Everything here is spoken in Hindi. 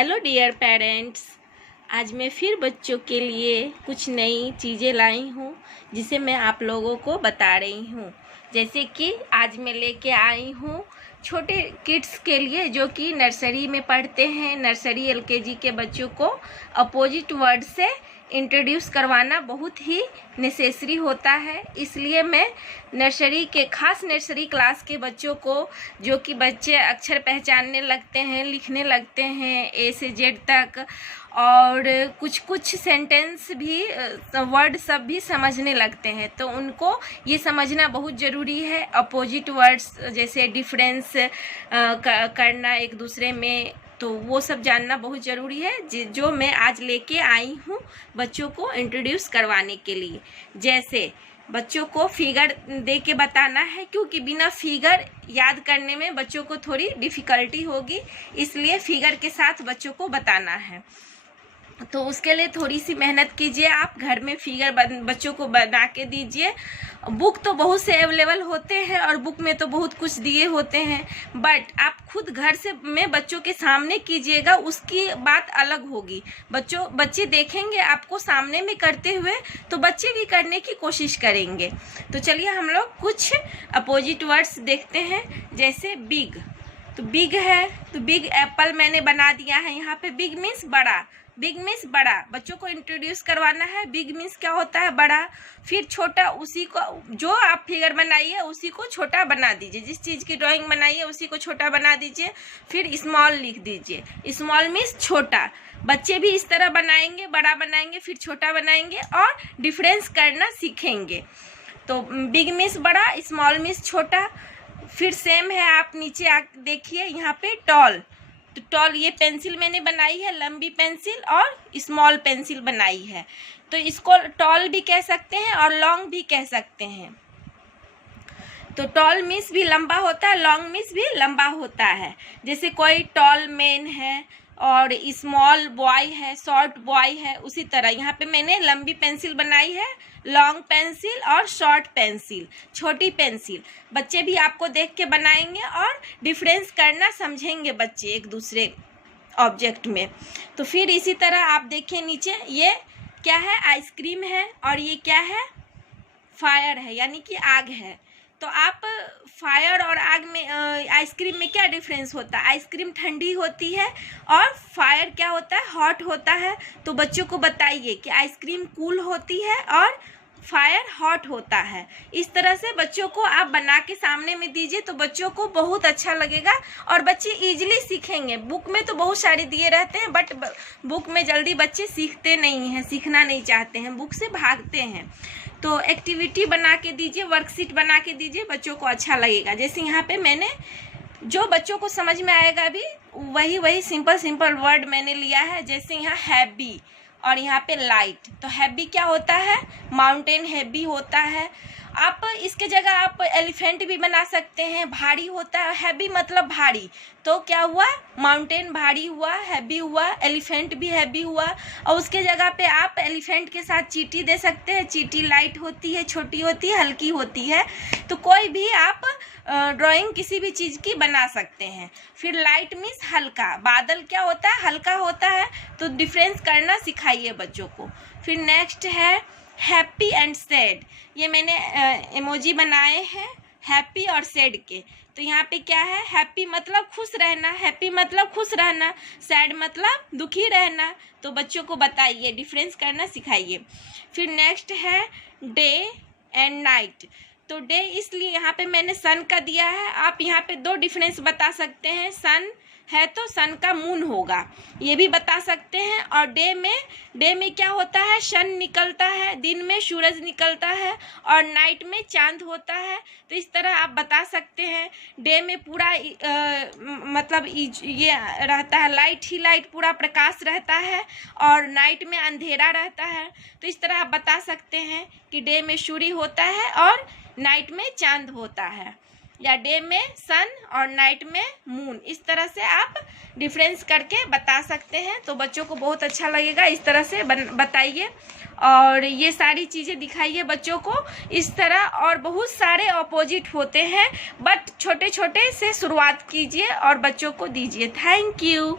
हेलो डियर पेरेंट्स, आज मैं फिर बच्चों के लिए कुछ नई चीज़ें लाई हूँ जिसे मैं आप लोगों को बता रही हूँ। जैसे कि आज मैं लेके आई हूँ छोटे किड्स के लिए जो कि नर्सरी में पढ़ते हैं। नर्सरी एलकेजी के बच्चों को अपोजिट वर्ड से इंट्रोड्यूस करवाना बहुत ही नेसेसरी होता है, इसलिए मैं नर्सरी क्लास के बच्चों को, जो कि बच्चे अक्षर पहचानने लगते हैं, लिखने लगते हैं ए से जेड तक, और कुछ सेंटेंस भी, वर्ड सब भी समझने लगते हैं, तो उनको ये समझना बहुत ज़रूरी है। अपोजिट वर्ड्स जैसे डिफरेंस करना एक दूसरे में, तो वो सब जानना बहुत ज़रूरी है, जो मैं आज लेके आई हूँ बच्चों को इंट्रोड्यूस करवाने के लिए। जैसे बच्चों को फिगर दे के बताना है, क्योंकि बिना फिगर याद करने में बच्चों को थोड़ी डिफ़िकल्टी होगी, इसलिए फिगर के साथ बच्चों को बताना है। तो उसके लिए थोड़ी सी मेहनत कीजिए, आप घर में फिगर बच्चों को बना के दीजिए। बुक तो बहुत से अवेलेबल होते हैं और बुक में तो बहुत कुछ दिए होते हैं, बट आप खुद घर से में बच्चों के सामने कीजिएगा, उसकी बात अलग होगी। बच्चे देखेंगे आपको सामने में करते हुए, तो बच्चे भी करने की कोशिश करेंगे। तो चलिए हम लोग कुछ अपोजिट वर्ड्स देखते हैं। जैसे बिग, तो बिग है तो बिग एप्पल मैंने बना दिया है। यहाँ पे बिग मीन्स बड़ा, बिग मीन्स बड़ा, बच्चों को इंट्रोड्यूस करवाना है। बिग मीन्स क्या होता है? बड़ा। फिर छोटा, उसी को जो आप फिगर बनाइए उसी को छोटा बना दीजिए, जिस चीज़ की ड्राइंग बनाइए उसी को छोटा बना दीजिए। फिर स्मॉल लिख दीजिए। स्मॉल मीन्स छोटा। बच्चे भी इस तरह बनाएंगे, बड़ा बनाएंगे, फिर छोटा बनाएंगे और डिफरेंस करना सीखेंगे। तो बिग मीन्स बड़ा, स्मॉल मीन्स छोटा। फिर सेम है, आप नीचे देखिए यहाँ पे टॉल, तो टॉल ये पेंसिल मैंने बनाई है, लंबी पेंसिल, और स्मॉल पेंसिल बनाई है, तो इसको टॉल भी कह सकते हैं और लॉन्ग भी कह सकते हैं। तो टॉल मीन्स भी लंबा होता है, लॉन्ग मीन्स भी लंबा होता है। जैसे कोई टॉल मैन है और स्मॉल बॉय है, शॉर्ट बॉय है, उसी तरह यहाँ पे मैंने लंबी पेंसिल बनाई है, लॉन्ग पेंसिल और शॉर्ट पेंसिल, छोटी पेंसिल। बच्चे भी आपको देख के बनाएंगे और डिफरेंस करना समझेंगे बच्चे एक दूसरे ऑब्जेक्ट में। तो फिर इसी तरह आप देखिए नीचे, ये क्या है? आइसक्रीम है, और ये क्या है? फायर है, यानी कि आग है। तो आप फायर और आग में, आइसक्रीम में क्या डिफरेंस होता है? आइसक्रीम ठंडी होती है और फायर क्या होता है? हॉट होता है। तो बच्चों को बताइए कि आइसक्रीम कूल होती है और फायर हॉट होता है। इस तरह से बच्चों को आप बना के सामने में दीजिए, तो बच्चों को बहुत अच्छा लगेगा और बच्चे इजीली सीखेंगे। बुक में तो बहुत सारे दिए रहते हैं, बट बुक में जल्दी बच्चे सीखते नहीं हैं, सीखना नहीं चाहते हैं, बुक से भागते हैं। तो एक्टिविटी बना के दीजिए, वर्कशीट बना के दीजिए, बच्चों को अच्छा लगेगा। जैसे यहाँ पे मैंने, जो बच्चों को समझ में आएगा भी वही सिंपल वर्ड मैंने लिया है। जैसे यहाँ हैवी और यहाँ पे लाइट, तो हैवी क्या होता है? माउंटेन हैवी होता है। आप इसके जगह आप एलिफेंट भी बना सकते हैं, भारी होता है। हैवी मतलब भारी, तो क्या हुआ? माउंटेन भारी हुआ, हैवी हुआ, एलिफेंट भी हैवी हुआ। और उसके जगह पे आप एलिफेंट के साथ चींटी दे सकते हैं। चींटी लाइट होती है, छोटी होती है, हल्की होती है। तो कोई भी आप ड्राइंग किसी भी चीज़ की बना सकते हैं। फिर लाइट मीन्स हल्का, बादल क्या होता है? हल्का होता है। तो डिफरेंस करना सिखाइए बच्चों को। फिर नेक्स्ट है हैप्पी एंड सैड। ये मैंने इमोजी बनाए हैं हैप्पी और सैड के। तो यहाँ पे क्या है? हैप्पी मतलब खुश रहना, हैप्पी मतलब खुश रहना, सैड मतलब दुखी रहना। तो बच्चों को बताइए, डिफरेंस करना सिखाइए। फिर नेक्स्ट है डे एंड नाइट। तो डे इसलिए यहाँ पे मैंने सन का दिया है, आप यहाँ पे दो डिफरेंस बता सकते हैं। सन है तो सन का मून होगा, ये भी बता सकते हैं। और डे में क्या होता है? सन निकलता है, दिन में सूरज निकलता है, और नाइट में चांद होता है। तो इस तरह आप बता सकते हैं। डे में पूरा मतलब ये रहता है, लाइट ही लाइट, पूरा प्रकाश रहता है, और नाइट में अंधेरा रहता है। तो इस तरह आप बता सकते हैं कि डे में सूर्य होता है और नाइट में चांद होता है, या डे में सन और नाइट में मून। इस तरह से आप डिफरेंस करके बता सकते हैं, तो बच्चों को बहुत अच्छा लगेगा। इस तरह से बताइए और ये सारी चीज़ें दिखाइए बच्चों को इस तरह। और बहुत सारे अपोजिट होते हैं, बट छोटे छोटे से शुरुआत कीजिए और बच्चों को दीजिए। Thank you.